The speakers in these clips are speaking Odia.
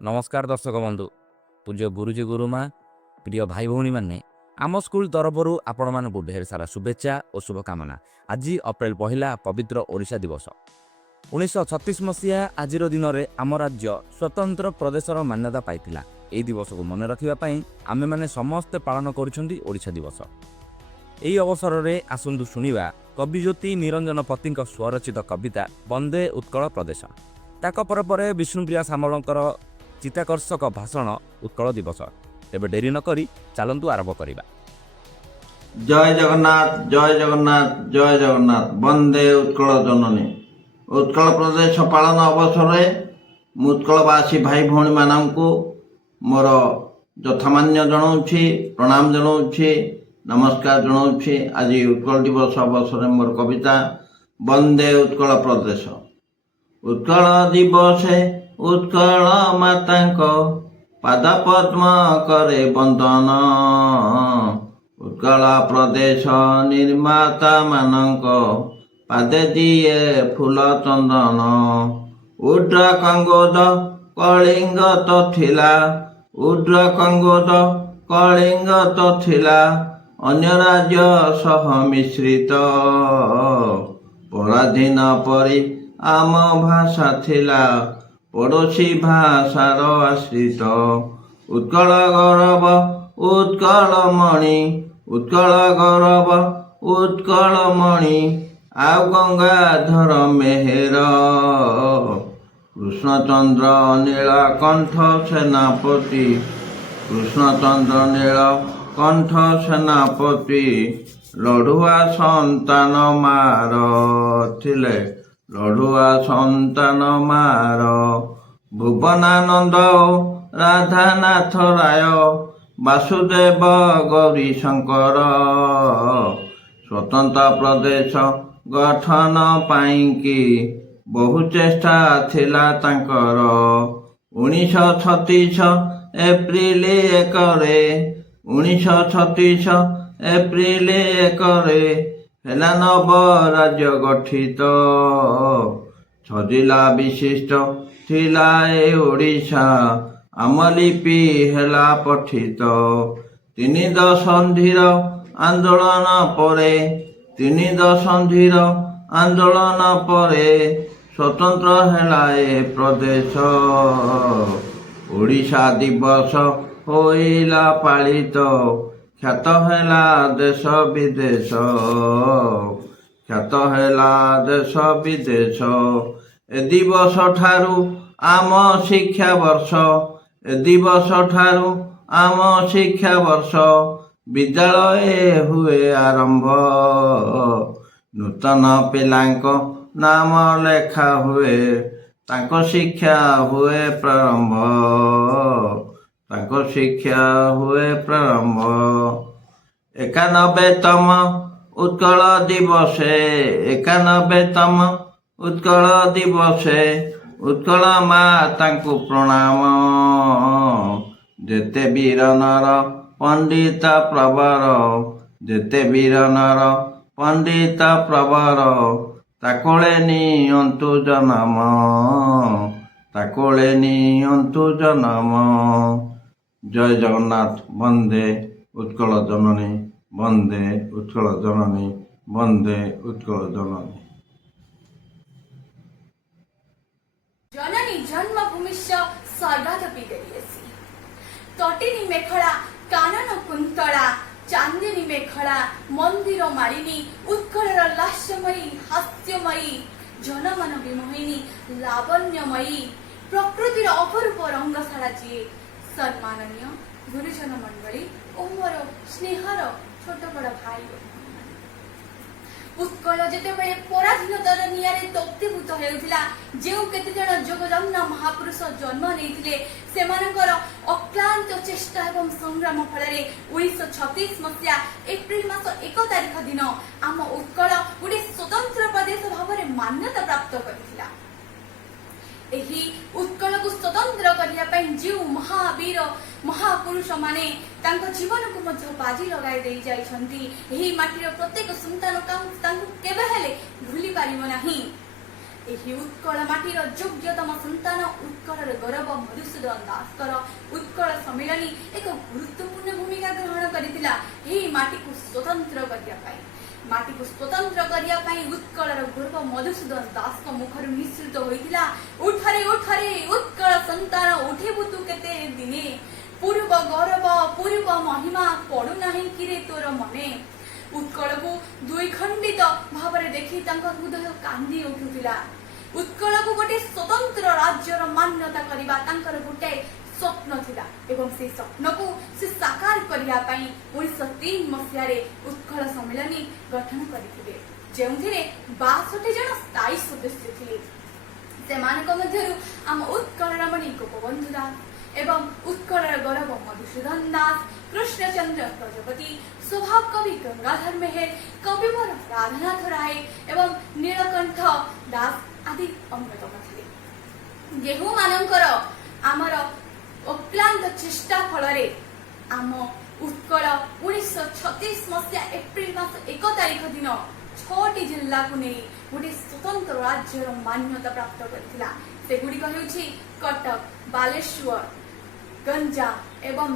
नमस्कार दर्शक बंधु पूज्य गुरुजी गुरुमा प्रिय भाई भौणी मैंने आम स्कूल तरफर आपण मानक ढेर सारा शुभेच्छा और शुभकामना। आज अप्रैल 1 पवित्र ओडिशा दिवस 1936 मसीहा आज दिन में आम राज्य स्वतंत्र प्रदेशर मान्यता पाइथिला। एही दिवस को मन रखिबापई आमे माने समस्ते पालन करुछंती ओडिशा दिवस। एही अवसर में आसंतु शुणिबा कविज्योति निरंजन पतिଙ୍କ स्वरचित कविता वंदे उत्कल प्रदेश। ताक पर विष्णुप्रिया सामलकर चित्ताकर्षक भाषण उत्कल दिवस। तेबे डेरी न करी चलंतु आरंभ करिबा। जय जगन्नाथ जय जगन्नाथ जय जगन्नाथ वंदे उत्कल जननी। उत्कल प्रदेश पालन अवसर में उत्कलवासी भाई भौणी मानू मोर यथामान्य जनाऊँगी, प्रणाम जनाऊँगी, नमस्कार जनाऊँगी। आज उत्कल दिवस अवसर मोर कविता वंदे उत्कल प्रदेश। उत्कल दिवस उत्कल मातांको पाद पद्म करे वंदन। उत्कल प्रदेश निर्माता मानंको पादे दिए फूल चंदन। उड्र कंगोद कलिंग तो थिला, उड्र कंगोद कलिंग तो थिला, अन्य राज्य सह मिश्रित। पराधीन परी आम भाषा थिला, पड़ोशी भाषार आश्रित। उत्कल गौरव उत्कल मणि, उत्कल गौरव उत्कल मणि, आउ गंगाधर मेहेर। कृष्णचंद्र नीलकंठ सेनापति, कृष्णचंद्र नीलकंठ सेनापति, लड़ुआ संतान मार थिले, लड़ुआ संतान मार। भुवनानंद राधानाथ राय, वासुदेव गौरी शंकर। स्वतंत्र प्रदेश गठन पाइंकी बहु चेष्टा थिला तांकर। 1936 एप्रिल 1 रे, 1936 एप्रिल 1 रे हेला नव राज्य गठित। छजिला विशिष्ट थिला ए ओडिशा, आम लिपि हेला पठित। 3 दशंधिर आंदोलन परे, 3 दशंधिर आंदोलन परे स्वतंत्र हेला ए प्रदेश। ओडिशा दिवस होइला पालित, ख्यात हेला देश विदेश, ख्यात हेला देश विदेश। ए दिवस ठारू आम शिक्षा वर्ष, ए दिवस ठारू आम शिक्षा वर्ष विद्यालय हुए आरंभ। नूतन पिलांको नाम लेखा हुए, तांको शिक्षा हुए प्रारंभ, तांको शिक्षा हुए प्रारंभ। 91तम उत्कल दिवसे, 91तम उत्कल दिवसे उत्कल मातांको प्रणाम। जेते वीर नर पंडित प्रवर, जेते वीर नर पंडित प्रवर, ताकोले नियंतु जन्म, ताकोले नियंतु जन्म। जय जगन्नाथ वंदे उत्कल जननी, वंदे उत्कल जननी, वंदे उत्कल जननी। जननी जन्मभूमिश्च स्वर्गादपि गरीयसी। तटिनी मेखला कानन कुंतला, चांदिनी मेखला मंदिर मालिनी, उत्कलर लास्यमयी हास्यमयी, जनमन विमोहिनी लावण्यमयी, प्रकृतिर अपरूप रंगशाला जी। सम्माननीय गुरुजन मंडली और मोर स्नेहर छोट बड़ भाई, उत्कल जेतेबेले पराधीनतार निआरे तप्तीभूत हेउथिला, जेउ केते जण जोगजन्म महापुरुष जन्म नेइथिले, सेमानकर अक्लांत चेष्टा एवं संग्राम फलरे 1936 मसीहा एप्रिल मास 1 तारिख दिन आम उत्कल गोटे स्वतंत्र प्रदेश भाव में मान्यता प्राप्त करथिला। एही उत्कल को स्वतंत्र करिया पई जो महावीर महापुरुष माने तांको जीवन को मध्य बाजी लगाई दे जाइछंती, एही माटीर प्रत्येक संतान तांको केबे हेले भूली पारिबो नाही। ଏହି ଉତ୍କଳ ମାଟିର ଯୋଗ୍ୟତମ ସନ୍ତାନ ଉତ୍କଳର ଗୌରବ ମଧୁସୂଦନ ଦାସଙ୍କର ଉତ୍କଳ ସମ୍ମିଳନୀ ଏକ ଗୁରୁତ୍ୱପୂର୍ଣ୍ଣ ଭୂମିକା ଗ୍ରହଣ କରିଥିଲା ଏହି ମାଟିକୁ ସ୍ୱତନ୍ତ୍ର କରିବା ପାଇଁ। ମାଟିକୁ ସ୍ୱତନ୍ତ୍ର କରିବା ପାଇଁ ଉତ୍କଳର ଗୌରବ ମଧୁସୂଦନ ଦାସଙ୍କ ମୁଖରୁ ନିଃସୃତ ହୋଇଥିଲା, ଉଠରେ ଉଠରେ ଉତ୍କଳ ସନ୍ତାନ ଉଠିବୁ ତୁ କେତେ ଦିନେ, ପୂର୍ବ ଗୌରବ ପୂର୍ବ ମହିମା ପଡୁନାହିଁ କିରେ ତୋର ମନେ। ଉତ୍କଳକୁ ଦୁଇ ଖଣ୍ଡିତ ଭାବରେ ଦେଖି ତାଙ୍କ ହୃଦୟ କାନ୍ଦି ଉଠୁଥିଲା। ଉତ୍କଳକୁ ଗୋଟିଏ ସ୍ୱତନ୍ତ୍ର ରାଜ୍ୟର ମାନ୍ୟତା କରିବା ତାଙ୍କର ଗୋଟାଏ ସ୍ୱପ୍ନ ଥିଲା ଏବଂ ସେହି ସ୍ୱପ୍ନକୁ ସେ ସାକାର କରିବା ପାଇଁ 1903 ମସିହାରେ ଉତ୍କଳ ସମ୍ମିଳନୀ ଗଠନ କରିଥିଲେ, ଯେଉଁଥିରେ 62 ଜଣ ସ୍ଥାୟୀ ସଦସ୍ୟ ଥିଲେ। ସେମାନଙ୍କ ମଧ୍ୟରୁ ଆମ ଉତ୍କଳ ରମଣୀ ଗୋପବନ୍ଧୁ ଦାସ ଏବଂ ଉତ୍କଳର ଗୌରବ ମଧୁସୂଦନ ଦାସ, କୃଷ୍ଣଚନ୍ଦ୍ର ପ୍ରଜାପତି, ସ୍ୱଭାବ କବି ଗଙ୍ଗାଧର ମେହେର, କବିବର ରାଧାନାଥ ରାୟ ଏବଂ ନୀଳକଣ୍ଠ ଦାସ ଆଦି ଅନ୍ୟତମ ଥିଲେ। ଯେଉଁମାନଙ୍କର ଆମର ଅକ୍ଲାନ୍ତ ଚେଷ୍ଟା ଫଳରେ ଆମ ଉତ୍କଳ 1936 ମସିହା ଏପ୍ରିଲ ମାସ 1 ତାରିଖ ଦିନ 6ଟି ଜିଲ୍ଲାକୁ ନେଇ ଗୋଟିଏ ସ୍ୱତନ୍ତ୍ର ରାଜ୍ୟର ମାନ୍ୟତା ପ୍ରାପ୍ତ କରିଥିଲା। ସେଗୁଡ଼ିକ ହେଉଛି କଟକ, ବାଲେଶ୍ୱର, ଗଞ୍ଜାମ ଏବଂ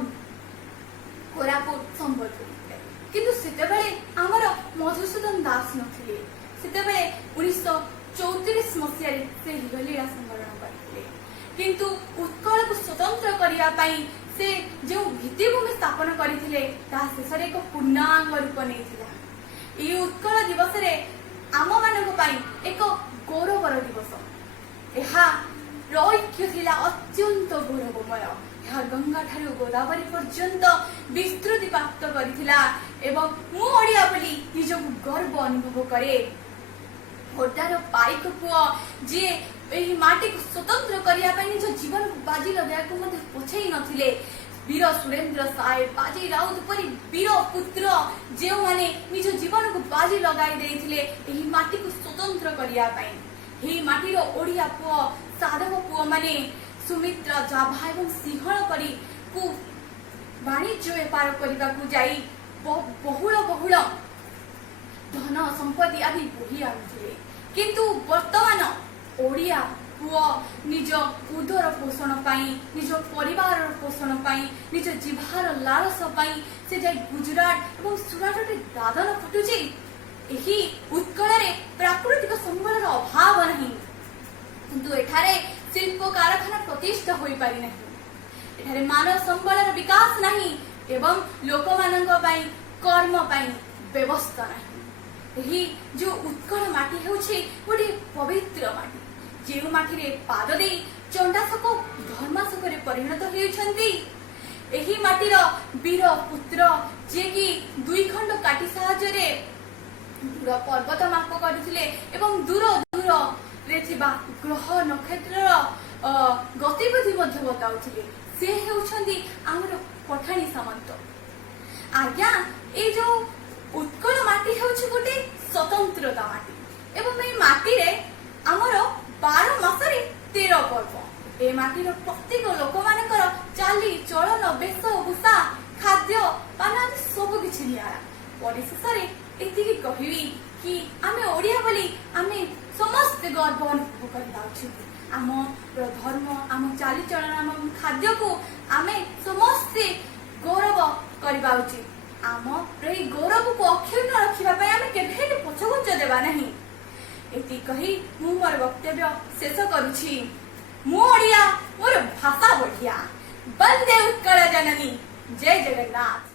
କୋରାପୁଟ, ସମ୍ବଲପୁର। କିନ୍ତୁ ସେତେବେଳେ ଆମର ମଧୁସୂଦନ ଦାସ ନଥିଲେ। ସେତେବେଳେ 1934 ମସିହାରେ ସେ ଲୀଳା ସମ୍ବରଣ କରିଥିଲେ। କିନ୍ତୁ ଉତ୍କଳକୁ ସ୍ୱତନ୍ତ୍ର କରିବା ପାଇଁ ସେ ଯେଉଁ ଭିତ୍ତିଭୂମି ସ୍ଥାପନ କରିଥିଲେ ତାହା ଶେଷରେ ଏକ ପୂର୍ଣ୍ଣାଙ୍ଗ ରୂପ ନେଇଥିଲା। ଏହି ଉତ୍କଳ ଦିବସରେ ଆମମାନଙ୍କ ପାଇଁ ଏକ ଗୌରବର ଦିବସ। ଏହା ଐକ୍ୟ ଥିଲା ଅତ୍ୟନ୍ତ ଗୌରବମୟ। ଏହା ଗଙ୍ଗା ଠାରୁ ଗୋଦାବରୀ ପର୍ଯ୍ୟନ୍ତ ବିସ୍ତୃତି ପ୍ରାପ୍ତ କରିଥିଲା ଏବଂ ମୁଁ ଓଡ଼ିଆ ବୋଲି ନିଜକୁ ଗର୍ବ ଅନୁଭବ କରେ। ଖୋର୍ଦ୍ଧାର ପାଇକ ପୁଅ ଯିଏ ଏହି ମାଟିକୁ ସ୍ୱତନ୍ତ୍ର କରିବା ପାଇଁ ନିଜ ଜୀବନକୁ ବାଜି ଲଗାଇବାକୁ ମଧ୍ୟ ପଛେଇ ନଥିଲେ। ବୀର ସୁରେନ୍ଦ୍ର ସାଏ, ବାଜି ରାଉତ ପରି ବୀର ପୁତ୍ର ଯେଉଁମାନେ ନିଜ ଜୀବନକୁ ବାଜି ଲଗାଇ ଦେଇଥିଲେ ଏହି ମାଟିକୁ ସ୍ୱତନ୍ତ୍ର କରିବା ପାଇଁ। ଏହି ମାଟିର ଓଡ଼ିଆ ପୁଅ ସାଧବ ପୁଅମାନେ ସୁମିତ୍ରା, ଜାଭା ଏବଂ ସିଂହଳ ପରି ବାଣିଜ୍ୟ ବେପାର କରିବାକୁ ଯାଇ ବହୁଳ ଧନ ସମ୍ପତ୍ତି ଆଦି ବୋହି ଆଣୁଥିଲେ। କିନ୍ତୁ ବର୍ତ୍ତମାନ ଓଡ଼ିଆ ପୁଅ ନିଜ ଉଦର ପୋଷଣ ପାଇଁ, ନିଜ ପରିବାରର ପୋଷଣ ପାଇଁ, ନିଜ ଜିଭାର ଲାଳସ ପାଇଁ ସେ ଯାଇ ଗୁଜରାଟ ଏବଂ ସୁରାଟରେ ଦାଦନ ଖଟୁଛି। ଏହି ଉତ୍କଳରେ ପ୍ରାକୃତିକ ସମ୍ବଳର ଅଭାବ ନାହିଁ, କିନ୍ତୁ ଏଠାରେ ଶିଳ୍ପ କାରଖାନା ପ୍ରତିଷ୍ଠା ହୋଇପାରି ନାହିଁ। ଏଠାରେ ମାନବ ସମ୍ବଳର ବିକାଶ ନାହିଁ ଏବଂ ଲୋକମାନଙ୍କ ପାଇଁ କର୍ମ ପାଇଁ ବ୍ୟବସ୍ଥା ନାହିଁ। ଏହି ଯେଉଁ ଉତ୍କଳ ମାଟି ହେଉଛି ଗୋଟିଏ ପବିତ୍ର ମାଟି, ଯେଉଁ ମାଟିରେ ପାଦ ଦେଇ ଚଣ୍ଡାଶୋକ ଧର୍ମାଶୋକରେ ପରିଣତ ହେଉଛନ୍ତି। ଏହି ମାଟିର ବୀର ପୁତ୍ର ଯିଏକି 2 ଖଣ୍ଡ କାଠି ସାହାଯ୍ୟରେ ଦୂର ପର୍ବତ ମାପ କରୁଥିଲେ ଏବଂ ଦୂରରେ ଥିବା ଗ୍ରହ ନକ୍ଷତ୍ରର ଗତିବିଧି ମଧ୍ୟ ବତାଉଥିଲେ, ସେ ହେଉଛନ୍ତି ଆମର ପଠାଣି ସାମନ୍ତ। ଆଜ୍ଞା, ଏଇ ଯୋଉ ଉତ୍କଳ ମାଟି ହେଉଛି ଗୋଟେ ସ୍ୱତନ୍ତ୍ରତା ମାଟି ଏବଂ ଏଇ ମାଟିରେ ଆମର 12 ମାସରେ 13 ପର୍ବ। ଏ ମାଟିର ପ୍ରତ୍ୟେକ ଲୋକମାନଙ୍କର ଚାଲି ଚଳନ, ବେଶ ଭୂଷା, ଖାଦ୍ୟ ପାନ ଆଦି ସବୁ କିଛି ନିଆରା। ପରିଶେଷରେ ଏତିକି କହିବି କି ଆମେ ଓଡ଼ିଆ ବୋଲି ଆମେ ସମସ୍ତେ ଗର୍ବ ଅନୁଭବ କରିବା ଉଚିତ। ଆମର ଧର୍ମ, ଆମ ଚାଲିଚଳନ, ଆମ ଖାଦ୍ୟକୁ ଆମେ ସମସ୍ତେ ଗୌରବ କରିବା ଉଚିତ। ଆମର ଏହି ଗୌରବକୁ ଅକ୍ଷୁଣ୍ଣ ରଖିବା ପାଇଁ ଆମେ କେବେ ହେଲେ ପଛଘୁଞ୍ଚ ଦେବା ନାହିଁ। ଏତିକି କହି ମୁଁ ମୋର ବକ୍ତବ୍ୟ ଶେଷ କରୁଛି। ମୁଁ ଓଡ଼ିଆ, ମୋର ଭାଷା ବଢ଼ିଆ। ବନ୍ଦେ ଉତ୍କଳ ଜନନୀ। ଜୟ ଜଗନ୍ନାଥ।